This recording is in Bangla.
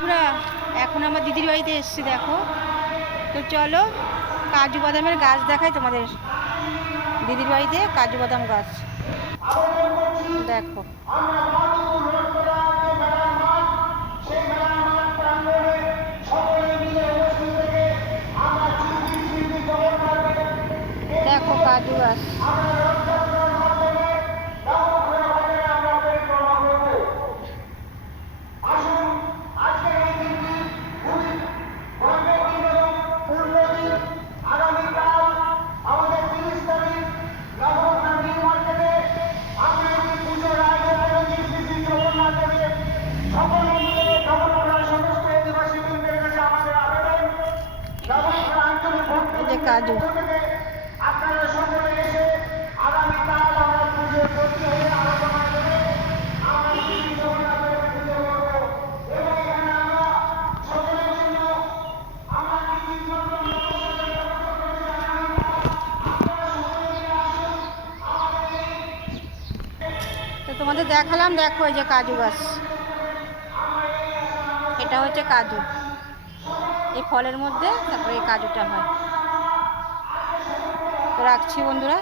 পুরা এখন আমার দিদির বাড়িতে এসছি, দেখো তো চলো কাজু বাদামের গাছ দেখাই তোমাদের। দিদির বাড়িতে কাজু বাদাম গাছ দেখো। দেখো কাজু গাছ। এই যে কাজু। তো তোমাদের দেখালাম, দেখো এই যে কাজু গাছ, এটা হচ্ছে কাজু। এই ফলের মধ্যে তারপরে এই কাজুটা হয়। তো রাখছি বন্ধুরা।